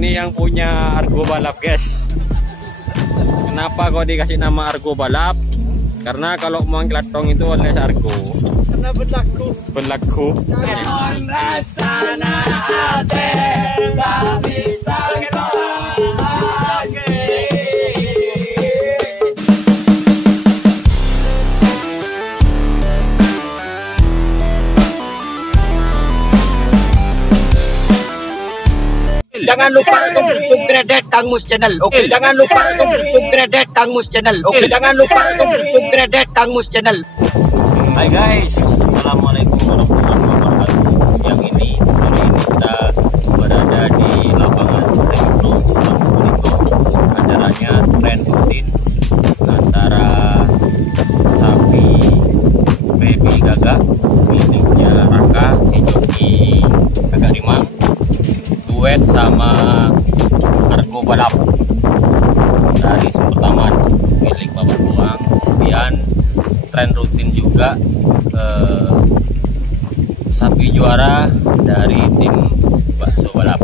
Ini yang punya Argo Balap, guys. Kenapa kok dikasih nama Argo Balap? Karena kalau mau kelatong itu oleh Argo. Karena berlaku. Berlaku. Rasana hati tak bisa lagi. Jangan lupa subscribe Kang Mus channel. Oke, jangan lupa subscribe Kang Mus channel. Oke, jangan lupa subscribe Kang Mus channel. Hai guys, assalamualaikum warahmatullahi wabarakatuh. Siang ini, hari ini kita berada di lapangan Sempro Probolinggo. Acaranya tren rutin antara sapi Baby Gagak miliknya Raka, si joki Gagak Rimang, duet sama Argo Balap dari Sumber Taman milik Bapak Buang. Kemudian tren rutin juga sapi juara dari tim Bakso Balap.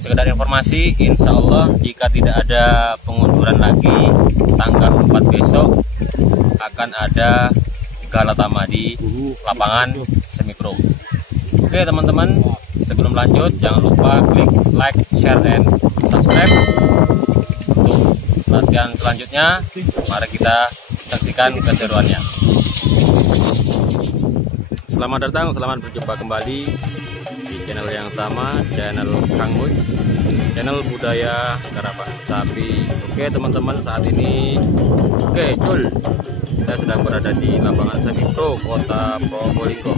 Sekedar informasi, insya Allah jika tidak ada pengunduran lagi, tanggal 4 besok akan ada gala tama di lapangan semi pro. Oke teman-teman, sebelum lanjut jangan lupa klik like, share, and subscribe. Untuk latihan selanjutnya, mari kita saksikan keseruannya. Selamat datang, selamat berjumpa kembali di channel yang sama, channel Kang Mus, channel budaya Karapan Sapi. Oke teman-teman, saat ini kita sedang berada di lapangan semi pro Kota Probolinggo.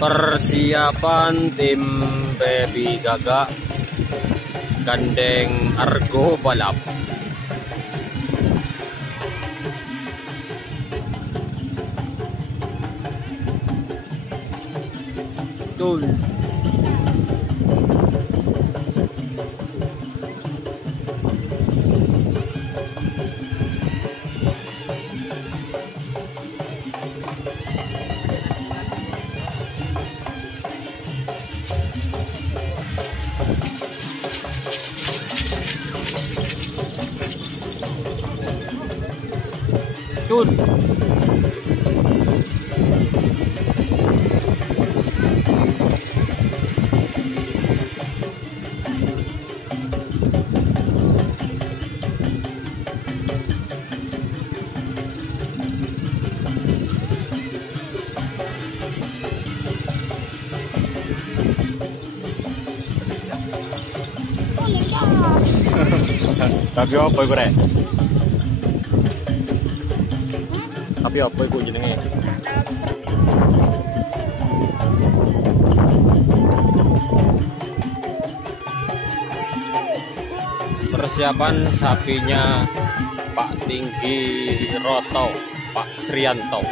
Persiapan tim Baby Gagak gandeng Argo Balap. Betul. Tun. Tapi apa iku rek? Tapi apa iku jenenge? Persiapan sapinya Pak Tinggi Roto, Pak Srianto.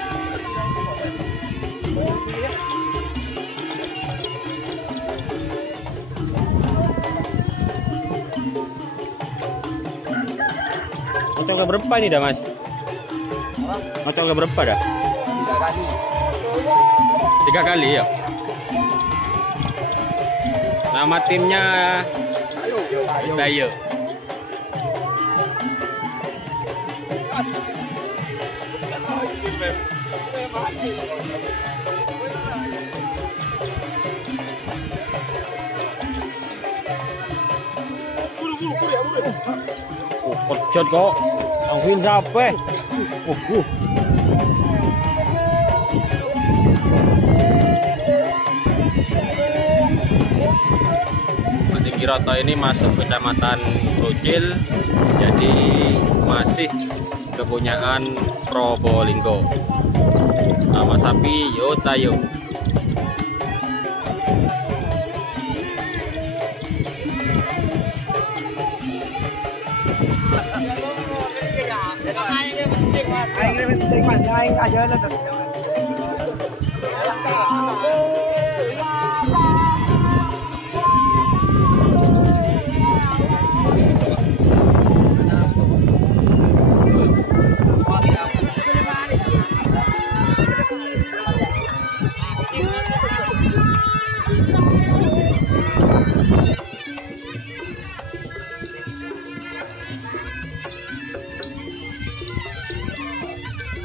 Ngocok berapa ini dah mas? Ngocok berapa dah? 3 kali. 3 kali ya? Nama timnya Tayo. Kocot kok, angin sampai. Giroto ini masuk kecamatan Krucil, jadi masih kepunyaan Probolinggo. Nama sapi Yotayo. penting mas, aja lah.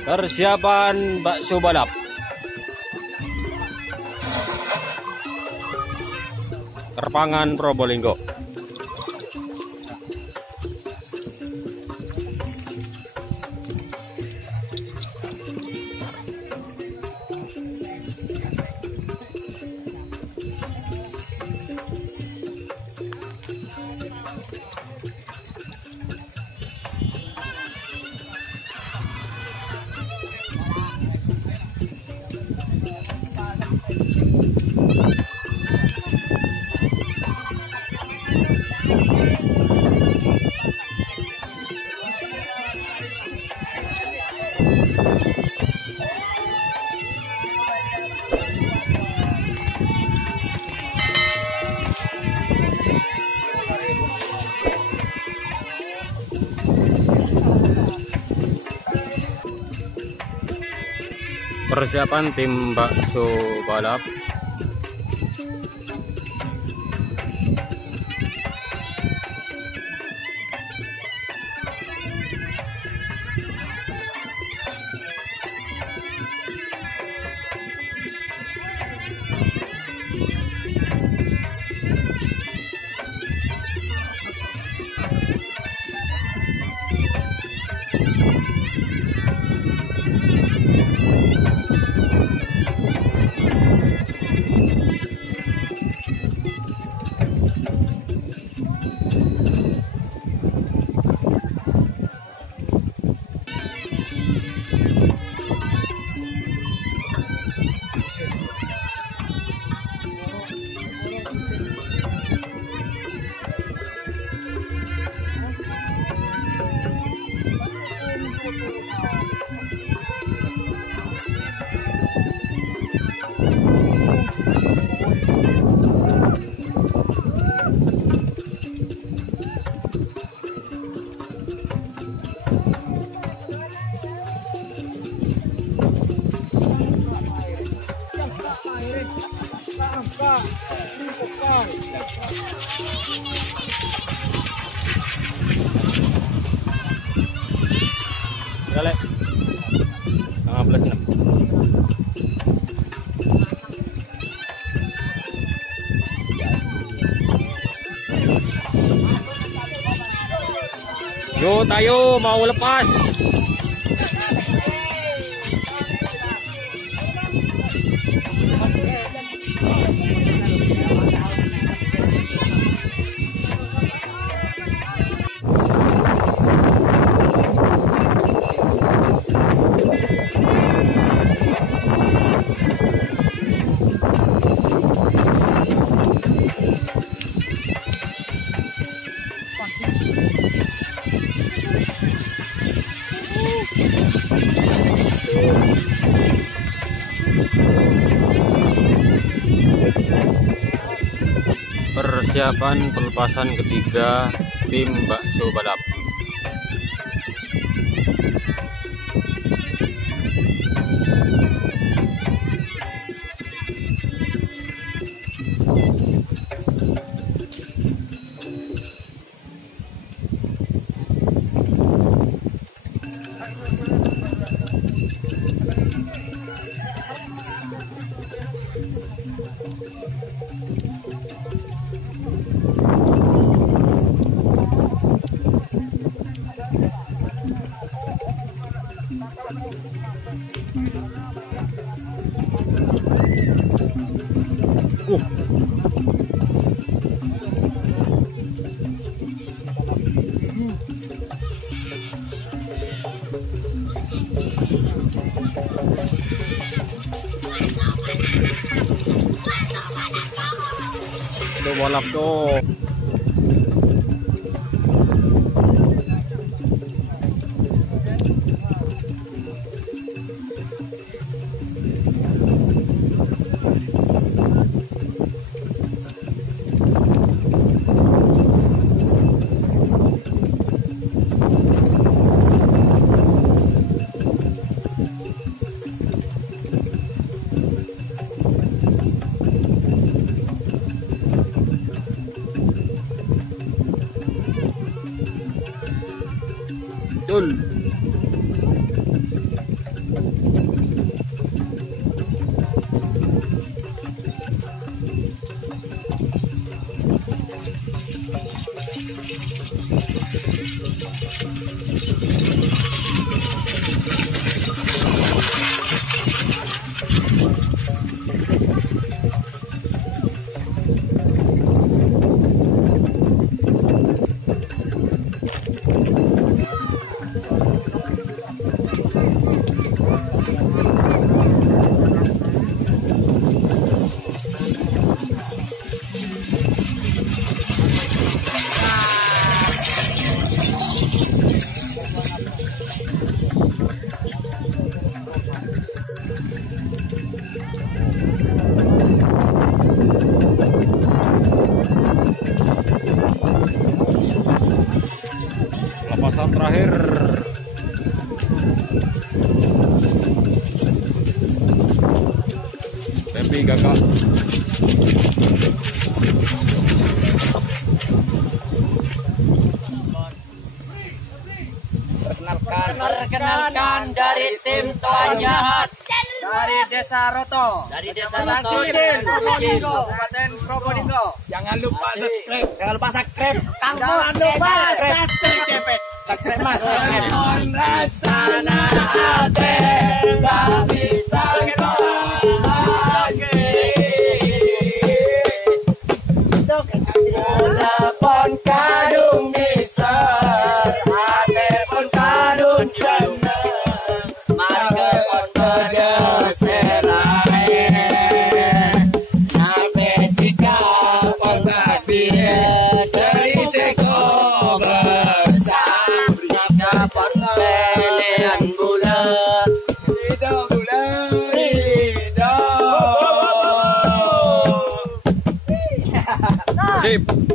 Persiapan bakso balap. Kerpangan Probolinggo. Persiapan tim bakso balap. Dale. 15.6. Yo, tayo mau lepas. Persiapan pelepasan ketiga tim bakso balap. Udah balap tuh. Betul. Lepasan terakhir. Tempi kakak. Perkenalkan dari tim Tuan Jahat Dari Desa Roto. dari Desa Roto, Kabupaten Probolinggo. Jangan lupa subscribe. Jangan lupa subscribe. Kang Jangan lupa subscribe. Subscribe Mas. Rasana ate gak bisa lagi. Telepon kadung bisa, ate pun kadung seneng. Mari ke pedes selae. Nape tika pengganti dari seko besar. Kapan pelean gula, ridho gula, ridho. Sip.